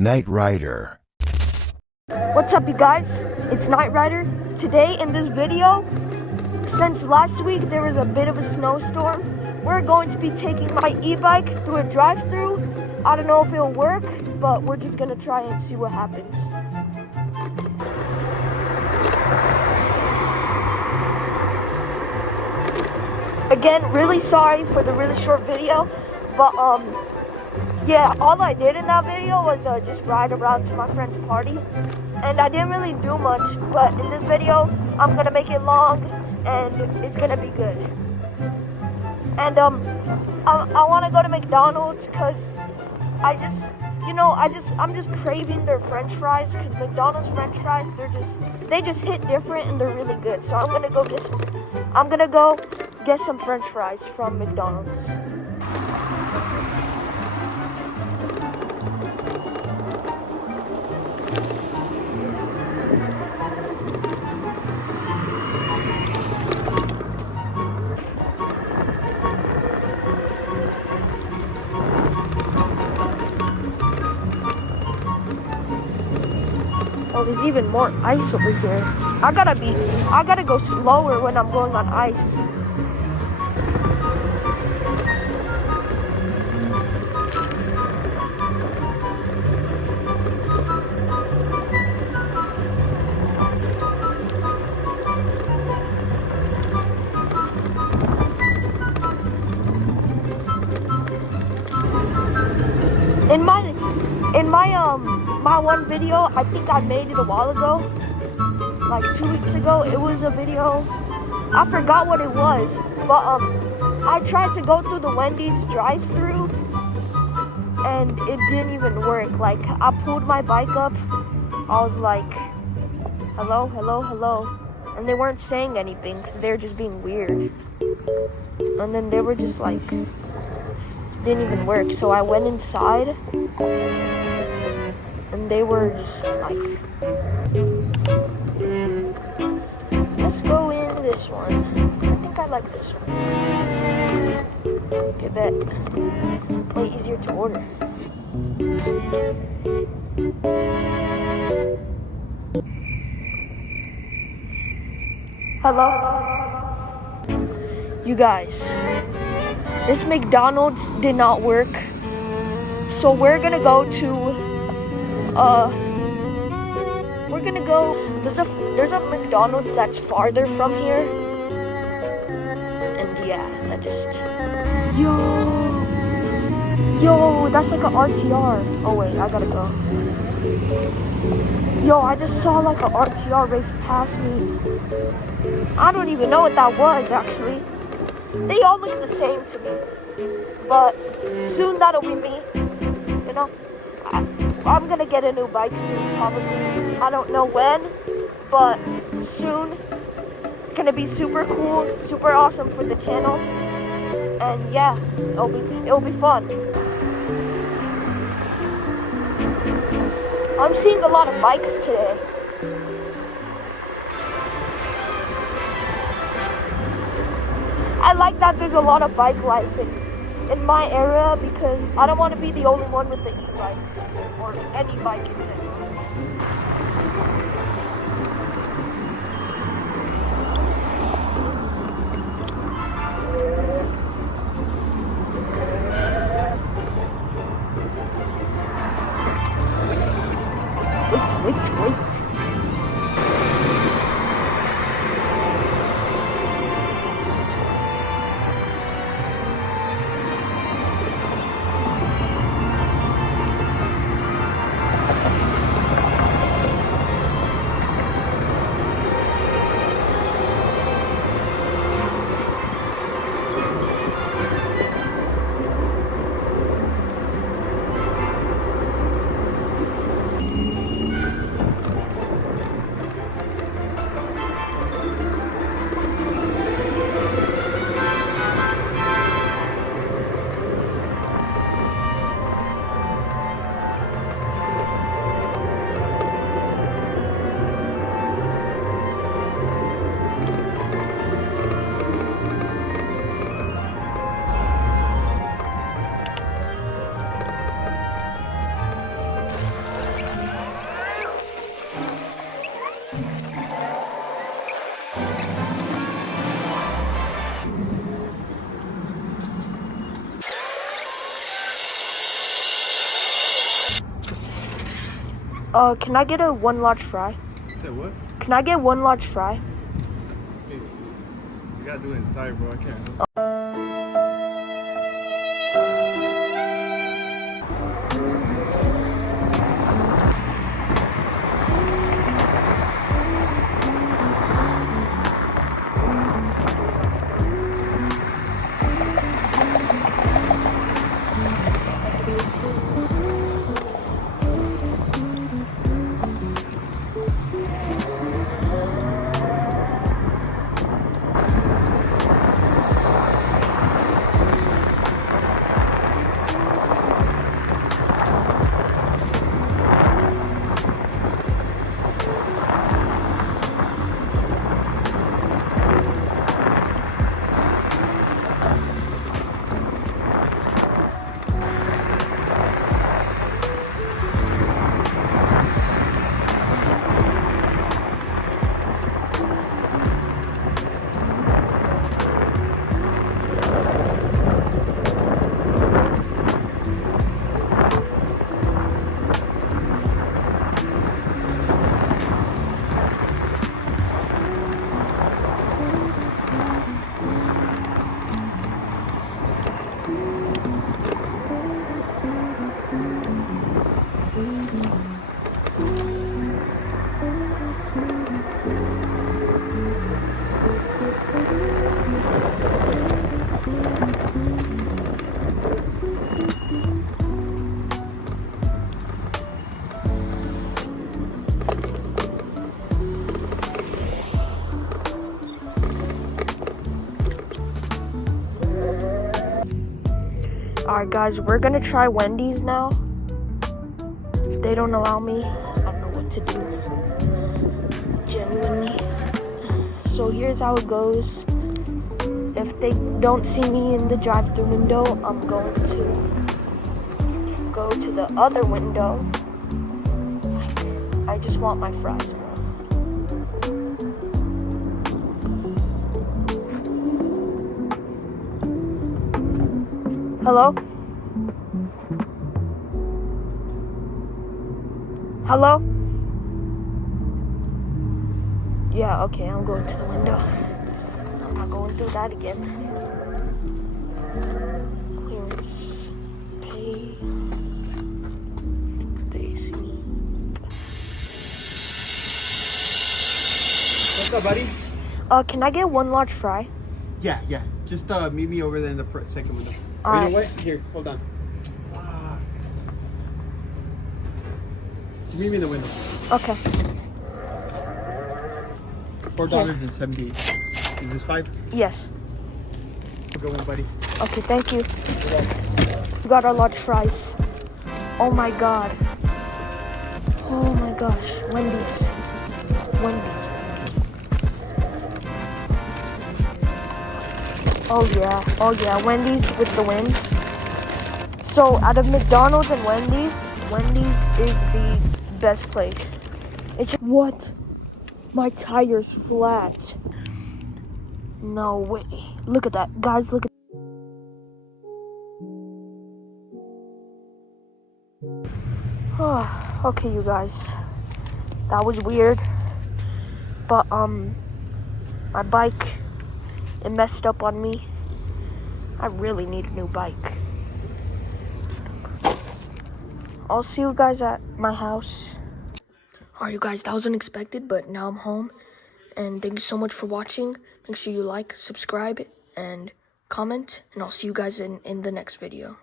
Knight Rider. What's up, you guys? It's Knight Rider. Today in this video, since last week there was a bit of a snowstorm, we're going to be taking my e-bike through a drive-thru. I don't know if it'll work, but we're just gonna try and see what happens. Again, really sorry for the really short video, but yeah, all I did in that video was just ride around to my friend's party, and I didn't really do much, but in this video, I'm gonna make it long, and it's gonna be good. And I wanna go to McDonald's, cause I'm just craving their French fries, cause McDonald's French fries, they just hit different and they're really good. So I'm gonna go get some French fries from McDonald's. Oh, there's even more ice over here. I gotta go slower when I'm going on ice. In my one video, I think I made it a while ago, like 2 weeks ago. It was a video, I forgot what it was, but I tried to go through the Wendy's drive-thru, and it didn't even work. Like, I pulled my bike up, I was like, hello, hello, hello, and they weren't saying anything because they were just being weird. And then they were just like, didn't even work. So I went inside, and they were just like, let's go in this one. I think I like this one. Okay, bet. Way easier to order. Hello? You guys, this McDonald's did not work. So we're gonna go to there's a McDonald's that's farther from here. And yeah, that just Yo, that's like a RTR. Oh wait, I gotta go. Yo, I just saw like a RTR race past me. I don't even know what that was actually. They all look the same to me. But soon that'll be me. You know? I'm gonna get a new bike soon, probably. I don't know when, but soon. It's gonna be super cool, super awesome for the channel. And yeah, it'll be fun. I'm seeing a lot of bikes today. I like that there's a lot of bike life in my area, because I don't want to be the only one with the e-bike, or any bike in general. Wait. Can I get a 1 large fry? Say what? Can I get 1 large fry? Hey, you gotta do it inside, bro. I can't. Alright guys, we're gonna try Wendy's now. If they don't allow me, I don't know what to do. Genuinely. So here's how it goes. If they don't see me in the drive-thru window, I'm going to go to the other window. I just want my fries, bro. Hello? Hello? Yeah, okay, I'm going to the window. I'm not going through that again. Clearance. Pay. They see me. What's up, buddy? Can I get 1 large fry? Yeah. Just meet me over there in the second window. All You right. know what? Here, hold on. Meet me in the window. Okay. $4.78. Is this 5? Yes. Good one, buddy. Okay, thank you. We got our large fries. Oh my god. Oh my gosh. Wendy's. Oh yeah, Wendy's with the win. So out of McDonald's and Wendy's is the best place. It's just, what? My tire's flat. No way. Look at that. Guys, look at okay, you guys. That was weird. But my bike, it messed up on me. I really need a new bike. I'll see you guys at my house. Alright, you guys, that was unexpected, but now I'm home. And thank you so much for watching. Make sure you like, subscribe, and comment. And I'll see you guys in the next video.